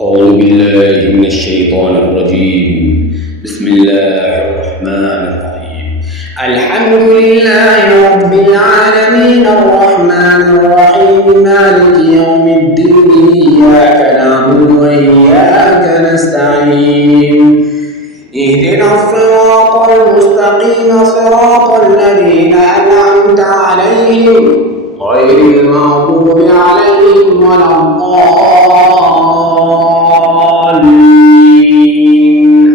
أعوذ بالله من الشيطان الرجيم. بسم الله الرحمن الرحيم. الحمد لله رب العالمين الرحمن الرحيم مالك يوم الدين إياك نعبد وإياك نستعين اهدنا الصراط المستقيم صراط الذين أنعمت عليهم غير المغضوب عليهم ولا الضالين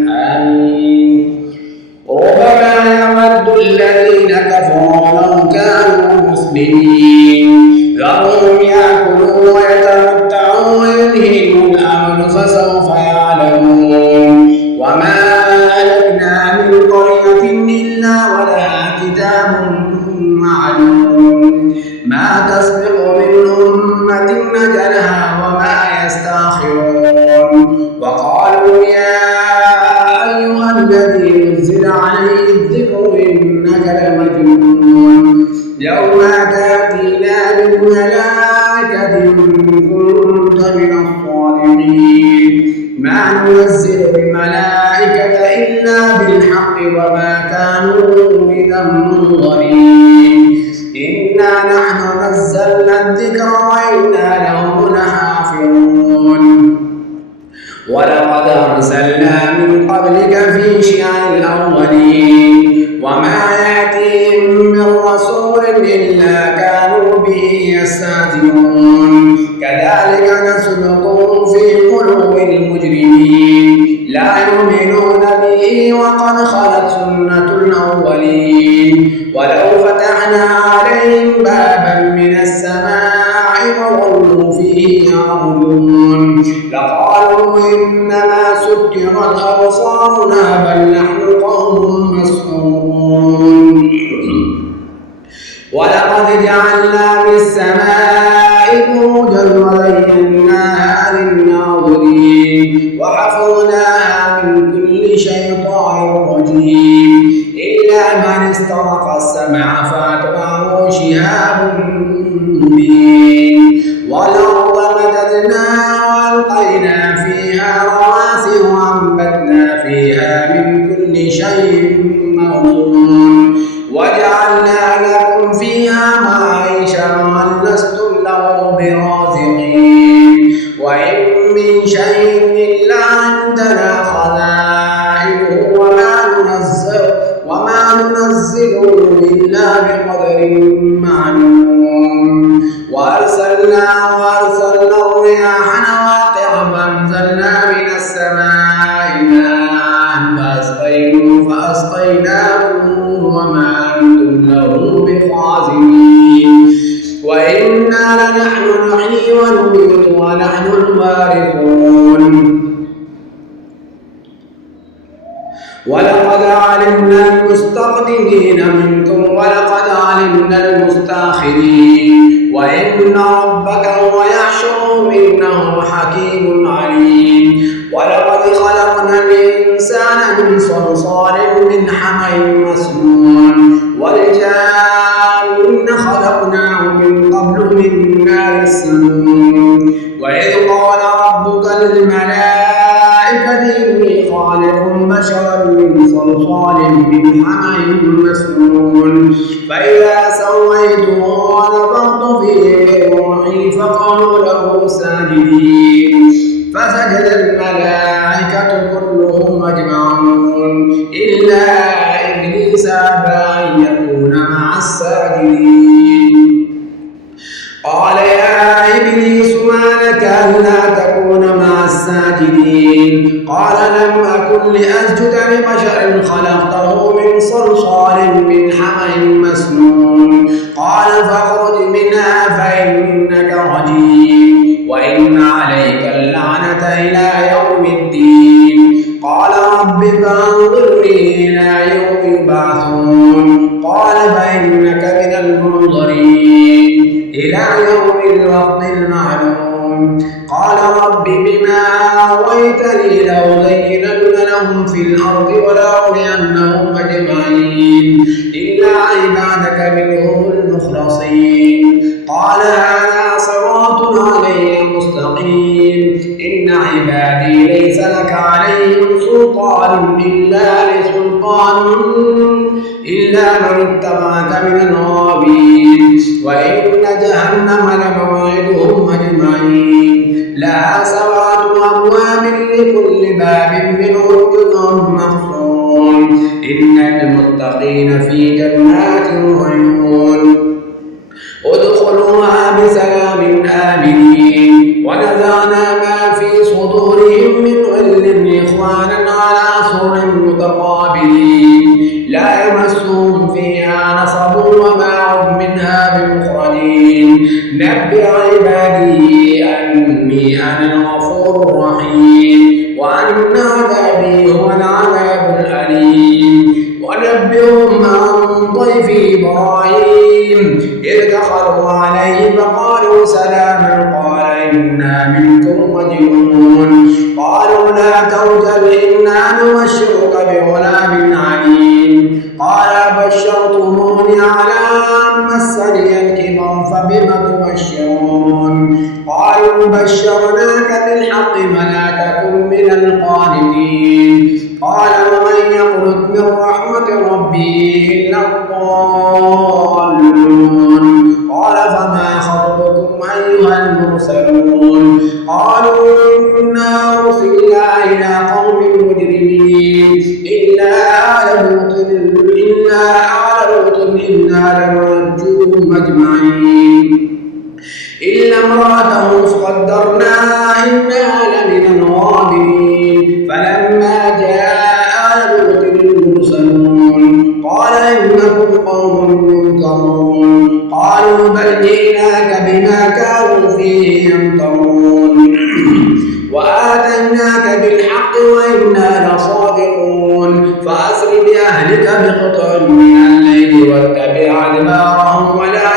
آمين. ربما يود الذين كفروا لو كانوا مسلمين ذرهم يأكلوا ويتمتعوا ويلههم الأمل فسوف يعلمون. وما أهلكنا من قرية إلا ولها كتاب معلوم ما تسبق من أمة أجلها وما يستأخرون. وقالوا يا أيها الذي نزل عليه الذكر إنك لمجنون يوم تأتينا بالملائكة إن كنت من الصادقين ما ننزل الملائكة إلا بالحق وما كانوا إذا منظرين. إنا نحن نزلنا الذكر وإنا له لحافظون. ولقد أرسلنا من قبلك في شيع الأولين وما يأتيهم من رسول إلا كانوا به يستهزئون. كذلك نسلكه في قلوب المجرمين لا يؤمنون به وقد خلت سنة الأولين. ولو فتحنا عليهم بابا من السماء فظلوا فيه يعرجون لقالوا إنما سكرت أبصارنا بل نحن قوم مسحورون. ولقد جعلنا في السماء بروجا وزيناها للناظرين وحفظناها من كل شيطان رجيم إلا من استرق السمع فأتبعه شهاب مبين. والأرض مددناها وألقينا فيها رواسي وأنبتنا فيها من كل شيء موزون وجعلنا لكم فيها معيشة ولستم له برازقين. وإن من شيء إلا عندنا خزائنه وما ننزله إلا بقدر معلوم. وأرسلنا الرياح نواقع فأنزلنا من السماء ماء فأسقيناكم وما أنتم له بخازنين. وإنا لنحن نحيي ونميت ونحن الوارثون. ولقد علمنا المستقدمين منكم ولقد علمنا المستأخرين وإن ربك هو يحشرهم إنه حكيم عليم. ولقد خلقنا الإنسان من صلصال من حمأ مسنون والجان خلقناه من قبل من نار السموم. وإذ قال ربك للملائكة إني خالق بشرا من صلصال من حمأ مسنون فإذا سويته ونفخت فيه من روحي فقعوا له ساجدين فسجد الملائكة كلهم أجمعون إلا إبليس أبى أن يكون مع الساجدين. قال يا إبليس ما لك ألا تكون مع الساجدين؟ قال لم أكن لأسجد لبشر خلقته من صلصال من حمأ مسنون. قال فاخرج منها فإنك رجيم وإن عليك اللعنة إلى يوم الدين. قال رب فانظرني إلى يوم يبعثون. قال فإنك من المنظرين إلى يوم الوقت المعلوم. قال رب بما أغويتني لأزينن لهم في الأرض ولأغوينهم أجمعين إلا عبادك منهم المخلصين. قال هذا صراط علي مستقيم إن عبادي إلا من اتبعك من الغابين وإن جهنم لموعدهم أجمعين لها 7 أبواب لكل باب منهم جزء مقسوم إن المتقين في جنات وعيون ادخلوها بسلام آمنين ونزعنا ما في صدورهم من غل إخوانا على سرر متقابلين لا يمسهم فيها نصب وما هم منها بمخرجين نبئ عبادي أني أنا الغفور الرحيم وأن عذابي هو العذاب الأليم ونبئهم عن ضيف إبراهيم إذ دخلوا عليه فقالوا سلاما قال إنا منكم وجلون قالوا لا توجل إنا نبشرك بغلام عليم قال بشرتموني على أن مسني الكبر فبم تبشرون قالوا بشرناك بالحق فلا تكن من القانتين قال ومن يقنط من رحمة ربه إلا الضالون قال فما خطبكم أيها المرسلون قالوا إنا أرسلنا إلى قوم مجرمين إلا آل لوط إنا لننجوهم أجمعين إلا امرأته قدرنا إنها لمن الغابرين فلما جاء لوط المرسلون قال إنكم قوم منكرون قالوا بل جئناك بما كانوا فيه يمترون وآتيناك بالحق وإنا لصادقون فأسر بأهلك بقطع من الليل واتبع أدبارهم ولا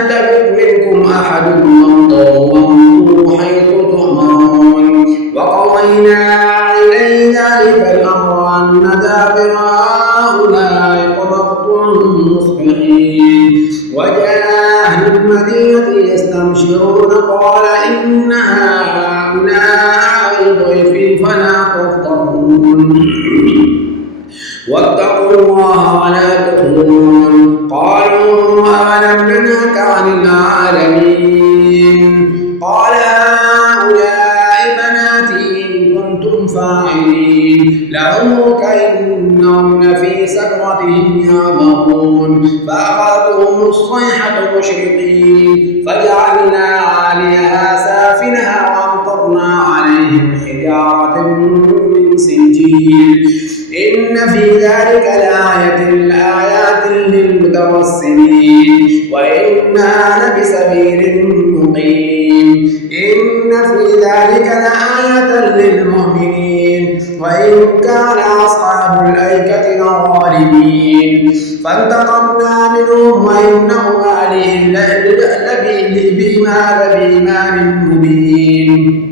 يلتفت منكم أحد وامضوا حيث تؤمرون وقضينا إليه ذلك الأمر أن دابر هؤلاء مقطوع مصبحين وجاء أهل المدينة يستبشرون قال إن هؤلاء ضيفي فلا تفضحون واتقوا الله ولا تخزون قالوا أولم ننهك عن العالمين قال هؤلاء بناتي إن كنتم فاعلين لعمرك إنهم لفي سكرتهم يعمهون فأخذتهم الصيحة مشرقين فجعلنا عاليها سافلها وأمطرنا عليهم حجارة من سجيل إن في ذلك لآيات للمتوسمين وإنا لبسبيل مقيم إن في ذلك لآية للمؤمنين وإن كان أصحاب الأيكة لظالمين فانتقمنا منهم وإنهما لبإيمان مبين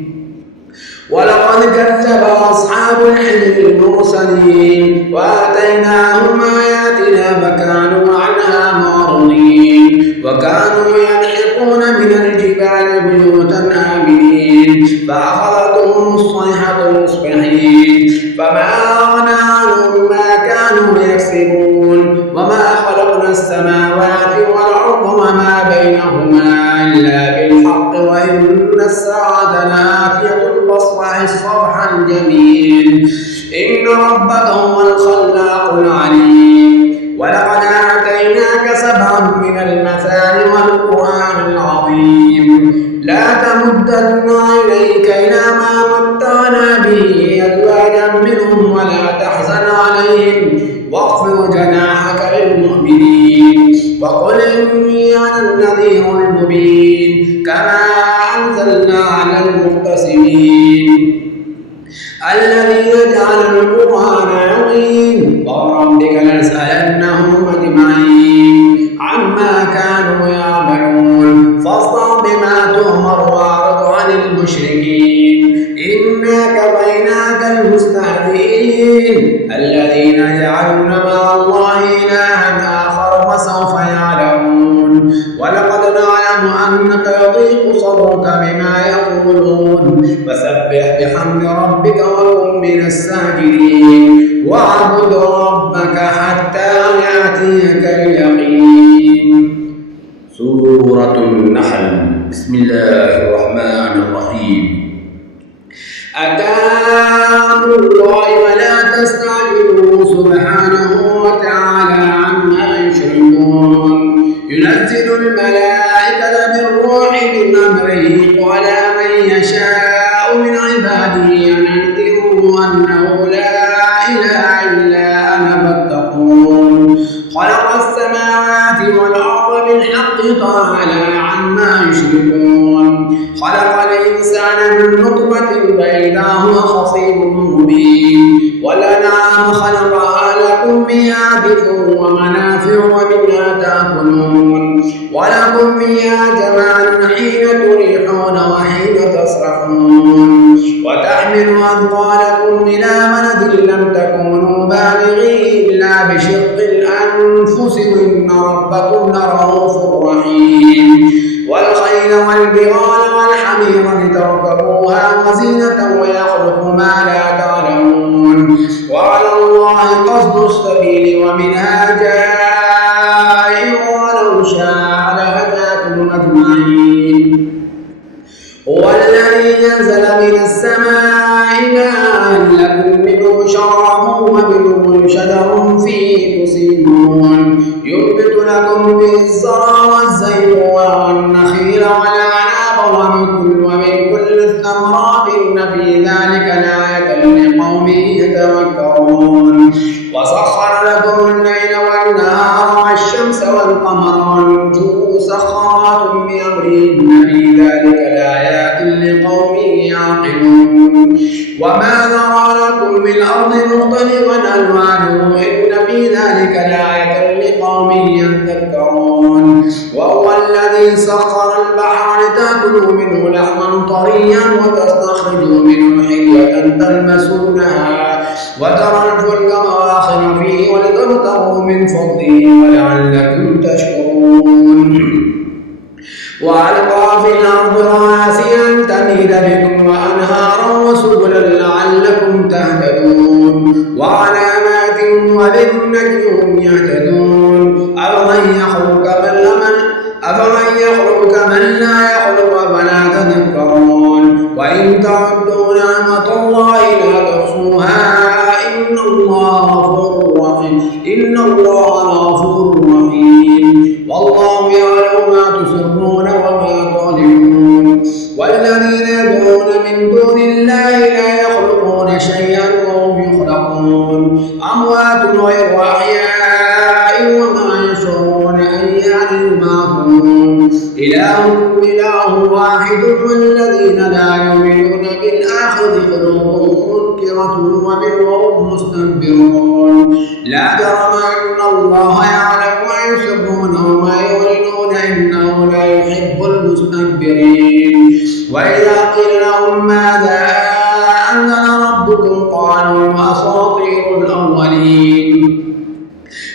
ولقد كذب أصحاب الحجر المرسلين وآتيناهم آياتنا فكانوا عنها معرضين وكانوا ينحتون من الجبال بيوتا آمنين فأخذتهم الصيحة مصبحين فما أغنى عنهم ما كانوا يكسبون وما خلقنا السماوات والأرض وما بينهما إلا بالحق وإن الساعة لآتية فاصفح الصفح الجميل إن ربك هو الخلاق العليم ولقد آتيناك 7 من المثاني والقرآن العظيم لا تمدن عينيك إلى ما متعنا به أزواجا منهم ولا تحزن عليهم واخفض جناحك للمؤمنين وقل إني أنا النذير المبين كما أنزلنا على المقتسمين الذين جعلوا القرآن عظيم وربك لنسألنهم أجمعين عما كانوا يعملون فاصدع بما تؤمر واعرض عن المشركين إنا كفيناك المستهزئين الذين يجعلون مع الله إلها آخر وسوف يعلمون ولقد نعلم أنك يضيق صدرك بما يقولون فسبح بحمد ربك وكن وكن من الساجدين واعبد ربك حتى يأتيك اليقين. سورة النحل. بسم الله الرحمن الرحيم. أتى أمر الله ولا تستعجلوه سبحانه وتعالى عما يشركون. ينزل الملائكة بالروح من أمره على من يشاء من عباده أن أنذروا أنه لا إله إلا أنا فاتقون. خلق السماوات والأرض بالحق تعالى عما يشركون. خلق الإنسان من نطفة فإذا هو خصيم مبين. والأنعام خلقها لكم فيها دفء ومنافع ومنها تأكلون. ولكم فيها جمال حين تريحون وحين تسرحون. وتحمل أثقالكم إلى بلد لم تكونوا بالغيه إلا بشق الأنفس وإن ربكم لرؤوف رحيم. والخيل والبغال والحمير لتركبوها وزينة ويخلق ما لا تعلمون. وعلى الله قصد السبيل ومنها جائر ولو شاء لهداكم أجمعين. هو الذي ينزل من السماء ماء لكم منه شراب ومنه شجر فيه تسيمون. ينبت لكم به الزرع والزيتون والنخيل والأعناب ومن كل الثمرات إن في ذلك لآية لقوم يتفكرون. وسخر لكم الليل والنهار والشمس والقمر والنجوم مسخرات بأمره إن في ذلك لآيات لقوم يعقلون. وما ذرى لكم من الأرض مختلفا ألوانه إن في ذلك لآية لقوم يذكرون. وهو الذي سخر البحر لتأكلوا منه لحما طريا وتستخرجوا منه حلية تلبسونها وترى الفلك مواخر فيه ولتبتغوا من فضله ولعلكم تشكرون. وألقى في الأرض رواسي أن تميد بكم وأنهارا وسبلا لعلكم تهتدون. وعلامات وبالنجم هم يهتدون. أفمن يخلق كمن لا يخلق فلا تذكرون. وإن تعدوا نعمة الله لا تحصوها إن الله غفور رحيم. والله يعلم ما تسرون وما تعلنون. والذين يدعون من دون الله لا يخلقون شيئا وهم يخلقون. أموات غير أحياء وما يشعرون أيان يبعثون. إلهكم إله واحد والذين لا يؤمنون بالآخرة قلوبهم منكرة ومنهم مستكبرون. لا جرم أن الله يعلم ما يسرون وما يعلنون إنه لا يحب المستكبرين. وإذا قيل لهم ماذا أنزل ربكم قالوا أساطير الأولين.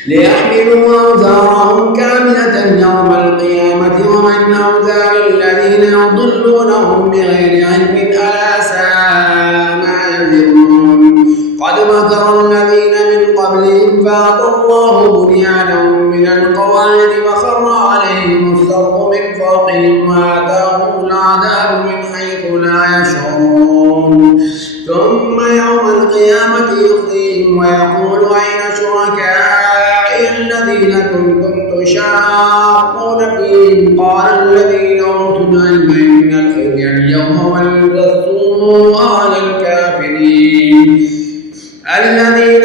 ليحملوا أوزارهم كاملة يوم القيامة ومن أوزار الذين يضلونهم بغير علم ألا ساء ما يزرون. قد مكر الذين من قبلهم فأتى الله بنيانهم من القواعد وخر عليهم السقف من فوقهم وآتاهم العذاب من حيث لا يشعرون. ثم يوم القيامة يخزيهم ويقول أين شركائي الذين كنتم تشاقون فيهم قال الذين أوتوا العلم إن الخزي اليوم والسوء على الكافرين الذين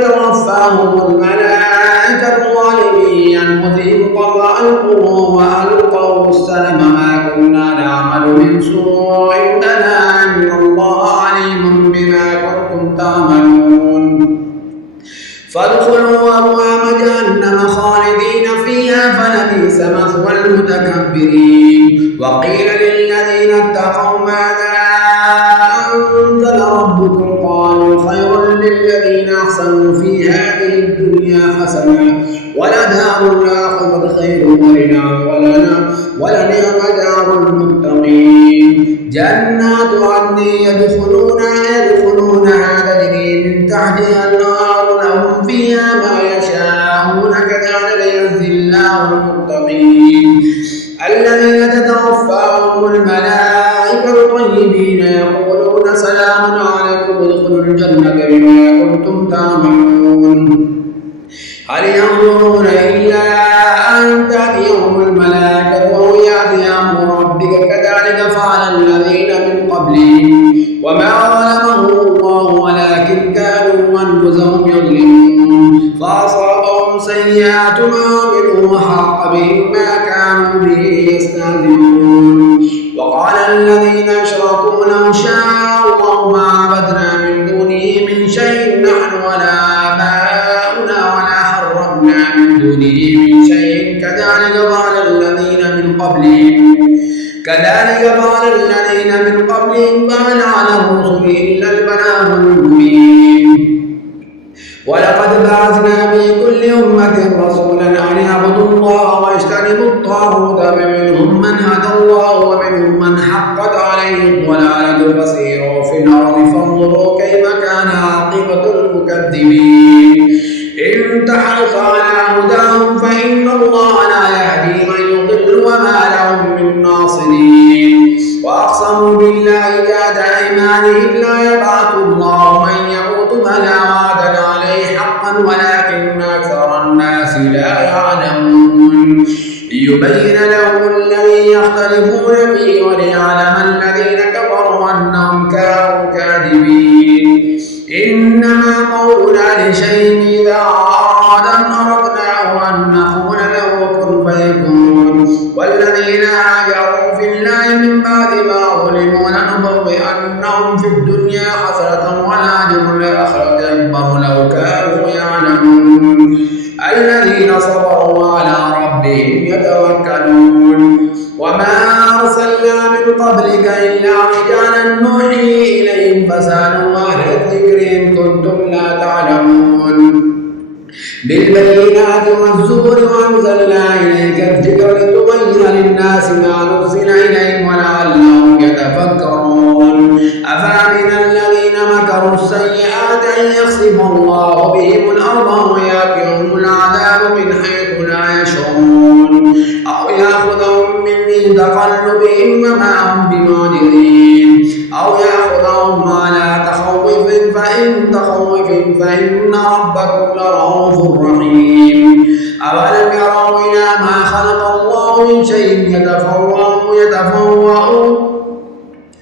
توفاهم الملائكة ظالمي أنفسهم فألقوا وألقوا السلم ما كنا نعمل من سوء بلى إن الله عليم بما كنتم تعملون. فادخلوا أبواب جهنم خالدين فيها فلبئس مثوى المتكبرين. وقيل للذين اتقوا ماذا أنزل ربكم قالوا خيرا للذين أحسنوا في هذه الدنيا حسنة ولدار الآخرة خير ولنعم دار المتقين. جنات عدن يدخلون هل ينظرون إلا أن تأتيهم الملائكة أو يأتي أمر ربك كذلك فعل الذين من قبلهم وما ظلمهم الله ولكن كانوا أنفسهم يظلمون فأصابهم سيئات ما عملوا وحاق بهم ما كانوا به يستهزئون وقال الذين أشركوا لو شاء الله ما عبدنا من دونه من شيء نحن ولا آباؤنا ولا حرمنا من دونه من شيء كذلك فعل الذين من قبلهم ما على الرسل إلا البلاغ المبين ولقد بعثنا في كل أمة رسولا أن يعبدوا الله واجتنبوا الطاغوت فمنهم من هدى الله ومنهم من حقت عليه الضلالة فسيروا في الأرض فانظروا كيف كان عاقبة المكذبين إن تحرص على هداهم فإن الله لا يهدي من يضل وما لهم من ناصرين وأقسموا بالله جهد أيمانهم لا يبعث الله من يموت بلى وعدا عليه حقا ولكن أكثر الناس لا يعلمون ليبين لهم الذي يختلفون فيه وليعلم الذين كفروا أنهم كانوا كاذبين إنما قولنا لشيء إذا أراد أن أردناه أن نقول له كن فيكون والذين هاجروا في الله من بعد ما ظلموا لنبوئنهم في الدنيا حسنة والأجر الآخرة أكبر لو كانوا يعلمون الذين صبروا على ربهم يتوكلون وما أرسلنا من قبلك إلا رجالا نوحي إليهم فاسألوا أهل الذكر إن كنتم لا تعلمون بالبينات والزبر وأنزلنا إليك الذكر لتبين للناس ما نزل إليهم ولعلهم يتفكرون أفأمن الذين مكروا السيئات أن يخسف الله بهم الأرض ويأتيهم العذاب من حيث لا يشعرون أو يأخذهم من تقلبهم وما هم بمعجزين أو يأخذهم على تخوف فإن ربكم لرؤوف رحيم أولم يروا إلى ما خلق الله من شيء يتفوأ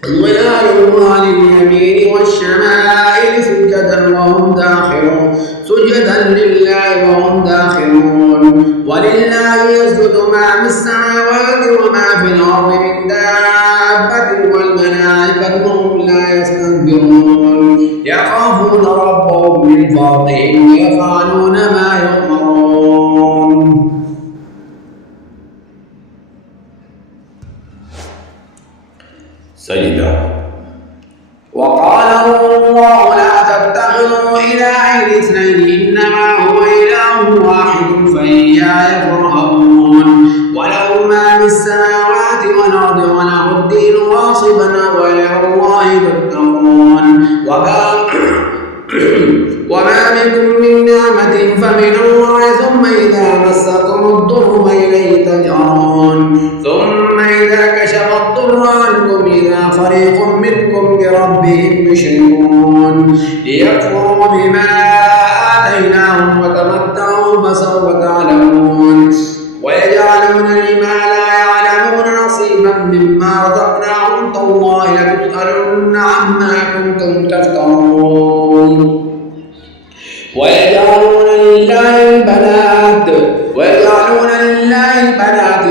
ظلاله عن اليمين والشمائل سجدا لله وهم داخرون ولله يسجد ما في السماوات وما في الأرض من دابة والملائكة وهم لا يستكبرون يخافون ربهم من فوقهم ويفعلون ما يؤمرون. سجدة. وقال الله لا تتخذوا إلهين اثنين إنما هو إله واحد فإياي فارهبون وله ما في السماوات والأرض وله الدين واصبا وغير الله تتقون وما بكم من نعمة فمن الله ثم إذا مسكم الضر فإليه تجأرون ثم إذا كشف الضر عنكم إذا فريق منكم بربهم يشركون ليكفروا بما آتيناهم وتمتعوا فسوف تعلمون ويجعلون لما لا يعلمون نصيبا مما رزقناهم تالله لتسألن عما كنتم تفترون ويجعلون لله البنات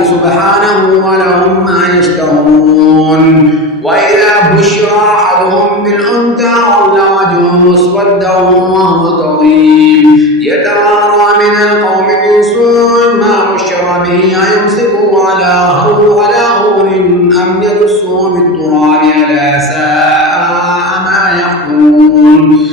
سبحانه ولهم ما يشتهون وإذا بشر أحدهم بالأنثى ظل وجهه مسودا وهو كظيم يتوارى من القوم من سوء ما بشر به أيمسكه على هون أم يدسه بالتراب ألا ساء ما يحكمون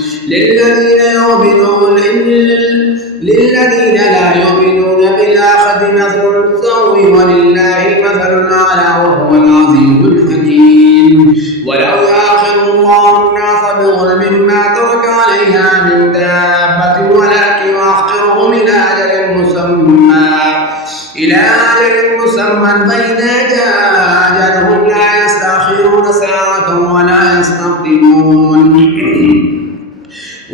للذين لا يؤمنون بالآخرة مثل السوء ولله المثل الأعلى وهو العزيز الحكيم ولو يأخذ الله الناس بظلم ما ترك عليها من دابة ولكن يؤخرهم إلى أجل مسمى فإذا جاء أجلهم لا يستأخرون ساعة ولا يستقدمون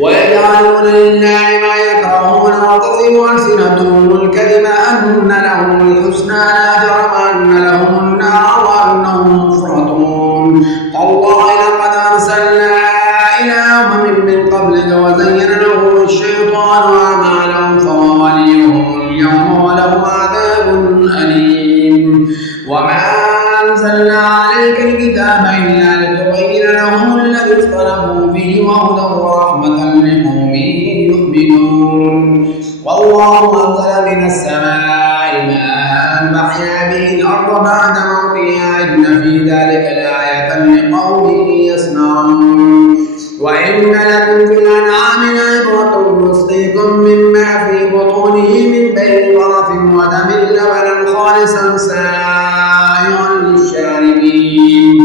ويجعلون لله ما يكرهون تصف ألسنتهم الكذب أن لهم الحسنى لا جرم أن لهم النار وأنهم مفرطون تالله لقد أرسلنا إلى أمم من قبلك وزين لهم الشيطان أعمالهم فهو وليهم اليوم ولهم عذاب أليم وما أنزلنا عليك الكتاب إلا لتبين لهم الذي اختلفوا فيه وهدى ورحمة لقوم يؤمنون والله أنزل من السماء ماء فأحيا به الأرض بعد موتها إن في ذلك لآية لقوم يسمعون وإن لكم في الأنعام لعبرة نسقيكم مما في بطونه من بين فرث ودم لبنا خالصا سائغا للشاربين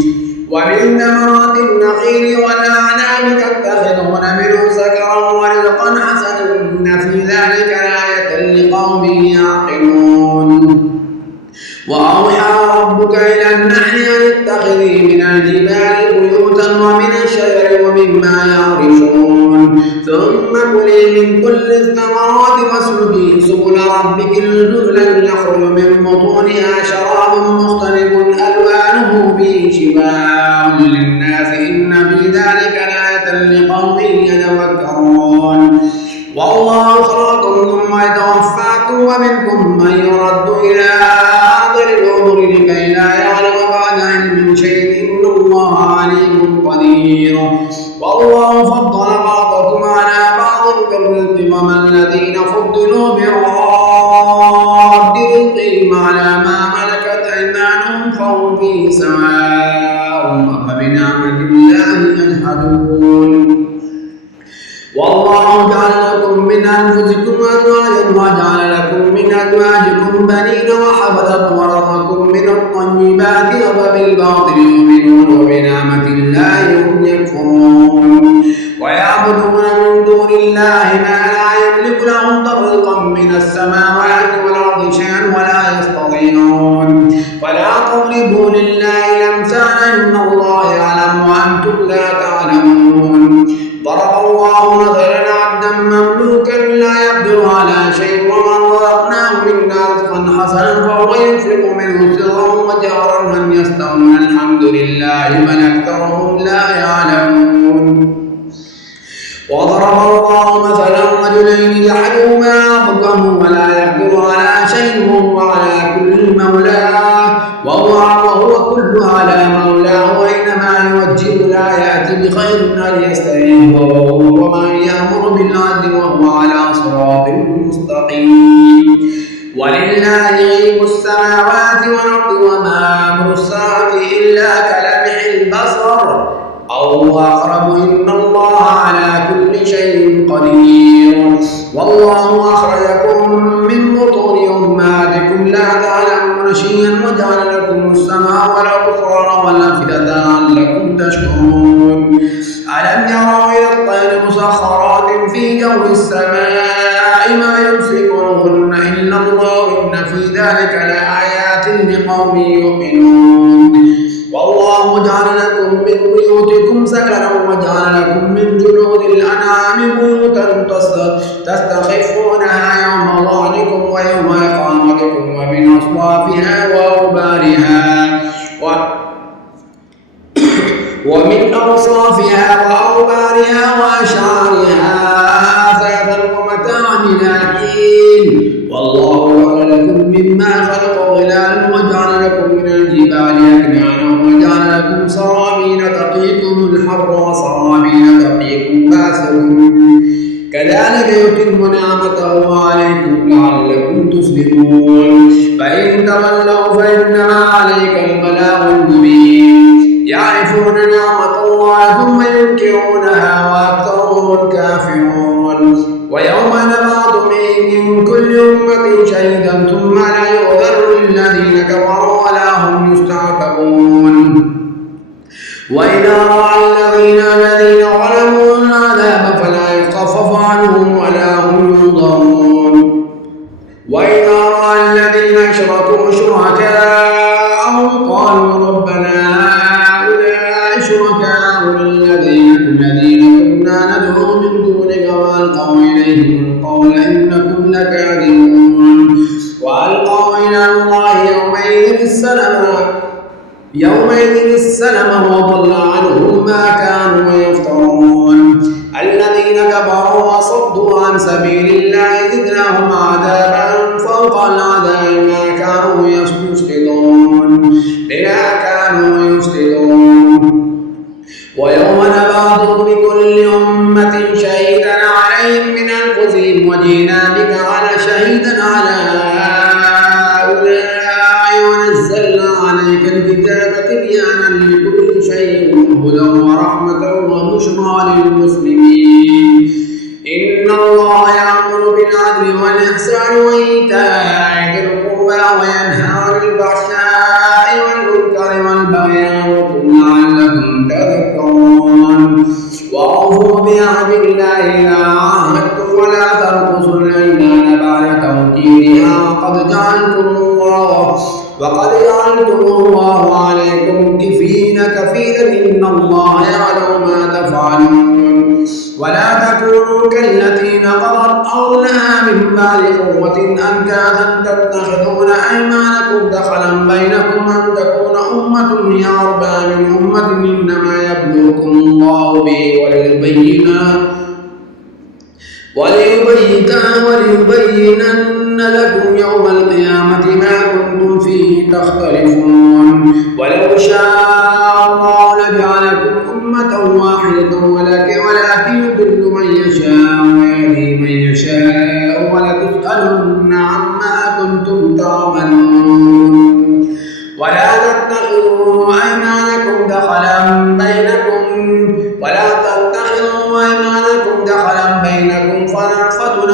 ومن ثمرات النخيل والأعناب تتخذون منه سكرا ورزقا حسنا إن في ذلك لآية لقوم يعقلون وأوحى ربك إلى النحل أن اتخذي من الجبال بيوتا ومن الشجر ومما يعرشون ثم كلي من كل الثمرات واسلكي سبل ربك ذللا يخرج من بطونها شراب مختلف ألوانه فيه شفاء للناس إن في ذلك لآية لقوم يتفكرون والله خلقكم ثم يتوفاكم ومنكم من يرد إلى العمر لكي لا يعلم بعد علم شيء إن الله عليم قدير والله فضل بعضكم على بعض بالرزق وما الذين فضلوا براد رزقهم على ما ملكت أيمانهم فهم فيه سواء أفبنعمة الله يجحدون والله جعل لكم من أنفسكم أزواجا وجعل لكم من أزواجكم بنين وحفظة ورزقكم من الطيبات أفبالباطل يؤمنون وبنعمة الله هم يكفرون ويعبدون من دون الله ما لا يملك لهم طريقا من السماوات والأرض شيئا ولا يستطيعون فلا تضربوا لله الأمثال إن الله يعلم وأنتم لا تعلمون ضرب الله مثلا عبدا مملوكا لا يقدر على شيء ومن رزقناه منا رزقا حسنا فهو ينفق منه سرا وجهرا هل يستوون الحمد لله بل أكثرهم لا يعلمون وضرب الله مثلا رجلين أحدهما أبكم ولا يقدر على شيء وهو على كل مولاه وهو كل على مولاه وإنما يوجه لا يأتي بخير أن يستعين ومن يأمر بالعدل وهو على صراط مستقيم ولله غيب السماوات والأرض وما أمر الساعة إلا كلمح البصر أو أقرب إن الله على كل شيء قدير والله أخرجكم من بطون أمهاتكم لا تعلمون شيئا وجعل لكم السمع والأبصار والأفئدة لعلكم تشكرون ألم يروا إلى الطير مسخرات في جو السماء ما يمسكهن إلا الله إن في ذلك لآيات لقوم يؤمنون والله جعل لكم من بيوتكم سكنا وجعل لكم من جلود الأنعام بيوتا تستخفونها يوم ظعنكم ويوم إقامتكم ومن أصوافها وأوبارها وأشعارها أثاثا ومتاعا إلى حين والله جعل لكم مما خلق ظلالا وجعل لكم من الجبال أكنانا وجعل لكم سرابيل تقيكم الحر وسرابيل تقيكم بأسكم كذلك يتم نعمته عليكم لعلكم تسلمون فإن تولوا فإنما عليك البلاغ المبين يعرفون نعمة الله ثم ينكرونها وأكثرهم الكافرون ويوم نبعث من كل أمة شهيدا ثم لا يؤذن للذين كفروا ولا هم يستعتبون وإذا رأى الذين ظلموا العذاب فلا يخفف عنهم ولا هم ينظرون وإذا رأى الذين أشركوا شركاءهم قالوا ربنا هؤلاء شركاؤنا الذين كنا ندعو من دونك وألقوا إليهم القول إنكم لكاذبون وألقوا إلى الله يومئذ السلم وضل عنهم ما كانوا يفترون الذين كفروا وصدوا عن سبيل الله زدناهم عذابا فوق العذاب بما كانوا يفسدون ويوم نبعث بكل أمة شهيدا عليهم من أنفسهم وجئنا بك على شهيدا على هؤلاء ونزلنا عليك الكتاب تبيانا لكل شيء هدى ورحمة وبشرى للمسلمين إن الله يأمر بالعدل والإحسان وإيتاء ذي القربى وينهى عن الفحشاء والمنكر والبغي يعظكم لعلكم تذكرون وأوفوا بعهد الله إذا عاهدتم ولا تنقصوا الأيمان بعد توكيدها وقد جعلتم الله عليكم كفيلا إن الله يعلم ما تفعلون ولا تكونوا كالتي نقضت غزلها من بعد قوة أنكاثا تتخذون أيمانكم دخلا بينكم أن تكون أمة هي أربى من أمة إنما يبلوكم الله به وليبينن لكم يوم القيامة ما كنتم فيه تختلفون ولو شاء الله لجعلكم أمة واحدة ولكن يضل من يشاء ويهدي من يشاء ولتسألن عما كنتم تعملون ولا تتخذوا أيمانكم دخلا بينكم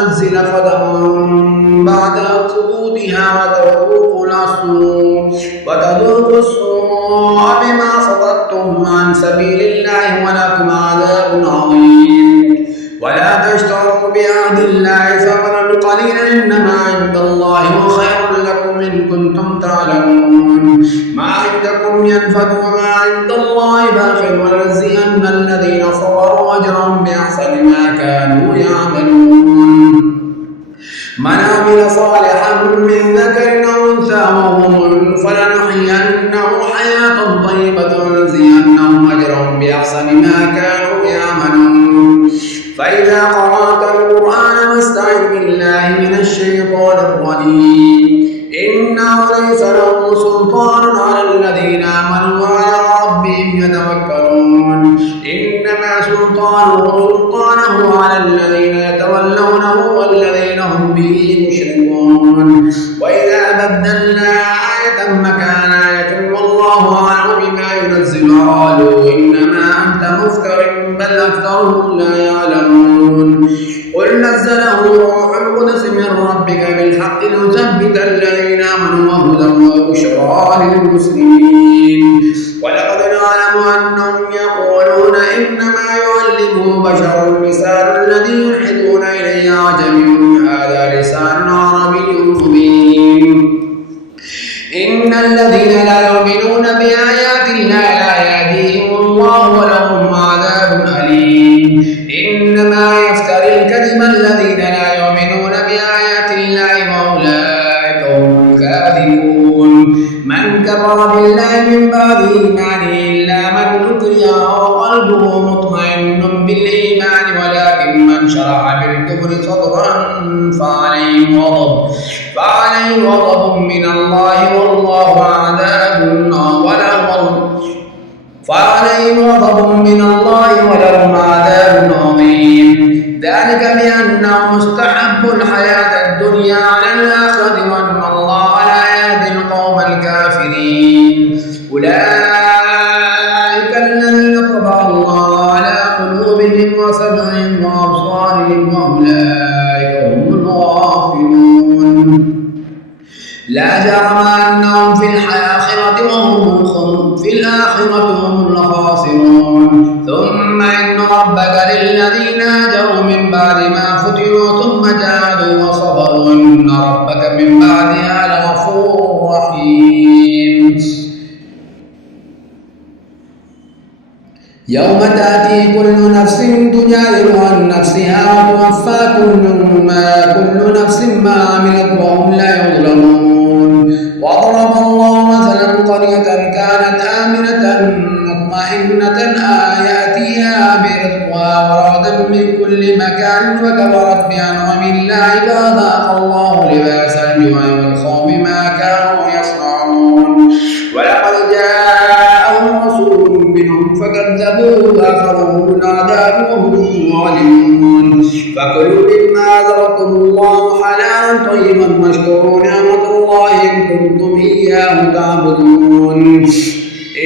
فتنزل قدم بعد ثبوتها وتذوقوا السوء بما صددتم عن سبيل الله ولكم عذاب عظيم ولا تشتروا بعهد الله ثمنا قليلا إنما عند الله خير لكم إن كنتم تعلمون ما عندكم ينفد وما عند الله باق ولنجزين الذين صبروا أجرهم بأحسن ما كانوا يعملون من عمل صالحا من ذكر أو أنثى وهو مؤمن فلنحيينه حياة طيبة ولنجزينهم أجرهم بأحسن ما كانوا يعملون فإذا قرأت القرآن فاستعذ بالله من الشيطان الرجيم إنه ليس له سلطان على الذين آمنوا وعلى ربهم يتوكلون إنما سلطانه على الذين يتولونه والذين هم به مشركون وإذا بدلنا آية مكان آية والله أعلم بما ينزل قالوا إنما أنت مفتر بل أكثرهم لا يعلمون قل نزله روح القدس من ربك بالحق ليثبت الذين آمنوا وهدى وبشرى للمسلمين ولقد نعلم أنهم يقولون إنما يعلمه بشر لسان الذي يلحدون إليه عجمي هذا لسان عربي مبين إن الذين لا يؤمنون بآيات الله لا يهديهم الله ولهم عذاب أليم إنما يفتري الكذب الذين لا يؤمنون بآيات الله وأولئك هم الكاذبون من كفر بالله من بعد إيمانه إلا من أكره وقلبه مطمئن بالإيمان ولكن من شرح بالكفر صدرا فعليه غضب من الله والله ولهم عذاب عظيم ذلك بأنهم استحبوا الحياة الدنيا على الآخرة وأن الله لا يهدي القوم الكافرين أولئك الذين طبع الله على قلوبهم وسمعهم وأبصارهم وأولئك هم الغافلون لا جرم أنهم في الآخرة هم الخاسرون ثم إن ربك للذين هاجروا من بعد ما فتنوا ثم جاهدوا وصبروا إن ربك من بعدها لغفور رحيم يوم تأتي كل نفس تجادل عن نفسها وتوفى كل نفس ما عملت وهم لا يظلمون. وضرب الله مثلا قرية كانت آمنة مطمئنة يأتيها برزقها ورغدا من كل مكان فكفرت بأنعم الله فأذاقها الله لباس الجوع والخوف بما كانوا يصنعون. ولقد جاءهم رسول منهم فكذبوه فأخذهم العذاب وهم ظالمون. فكلوا مما رزقكم الله حلالا طيبا واشكروا نعمة الله إن كنتم إياه تعبدون.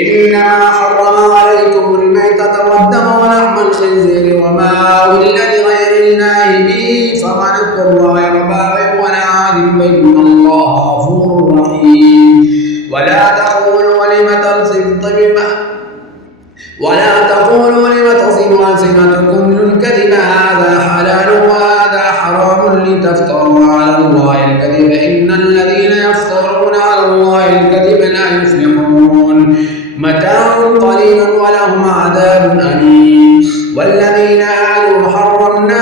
إنما حرم عليكم الميتة والدم ولحم الخنزير وما أهل لغير الله به فمن اضطر غير باغ ولا عاد فإن الله غفور رحيم. ولا تقولوا لم تصف ألسنتكم الكذب هذا حلال وهذا حرام لتفتروا على الله الكذب إن الذين يفترون على الله الكذب لا يفلحون. متاع قليل ولهم عذاب أليم. والذين آلوا حرمنا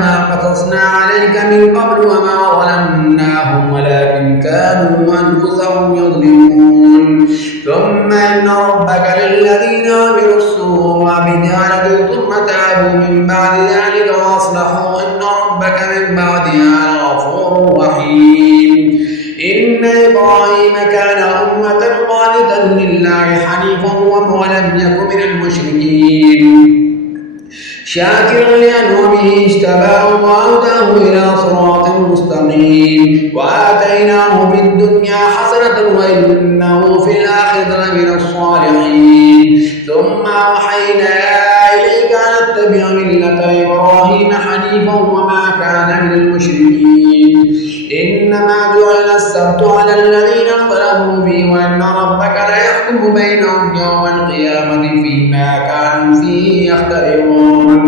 ما قصصنا عليك من قبل وما ظلمناهم ولكن كانوا أنفسهم يظلمون. ثم إن ربك للذين عملوا السوء بجهالة ثم تابوا من بعد ذلك وأصلحوا إن ربك من بعدها لغفور رحيم. إن إبراهيم كان أمة قانتا لله حنيفا ولم يك من المشركين شاكرا لأنعمه اجتباه وهداه إلى صراط مستقيم. وآتيناه في الدنيا حسنة وإنه في الآخرة لمن الصالحين. ثم أوحينا إليك أن اتبع ملة إبراهيم حنيفا وما كان من المشركين. إنما جعل السبت على الذين اختلفوا فيه وإن ربك ليحكم بينهم يوم القيامة فيما كانوا فيه يختلفون.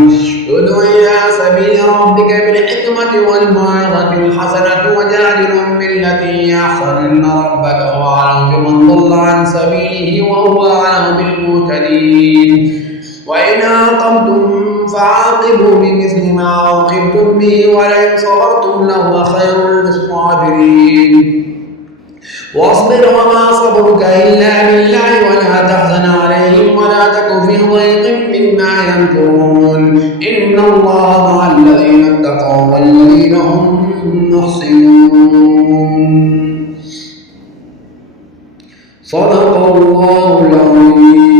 ادع إلى سبيل ربك بالحكمة والموعظة الحسنة وجادلهم بالتي هي أحسن إن ربك هو أعلم بمن ضل عن سبيله وهو أعلم بالمهتدين. وإن عاقبتم فعاقبوا بمثل ما عوقبتم به ولئن صبرتم لهو خير للصابرين. واصبر وما صبرك إلا بالله ولا تحزن عليهم ولا تك في ضيق مما يمكرون. إن الله مع الذين اتقوا والذين هم محسنون. صدق الله العظيم.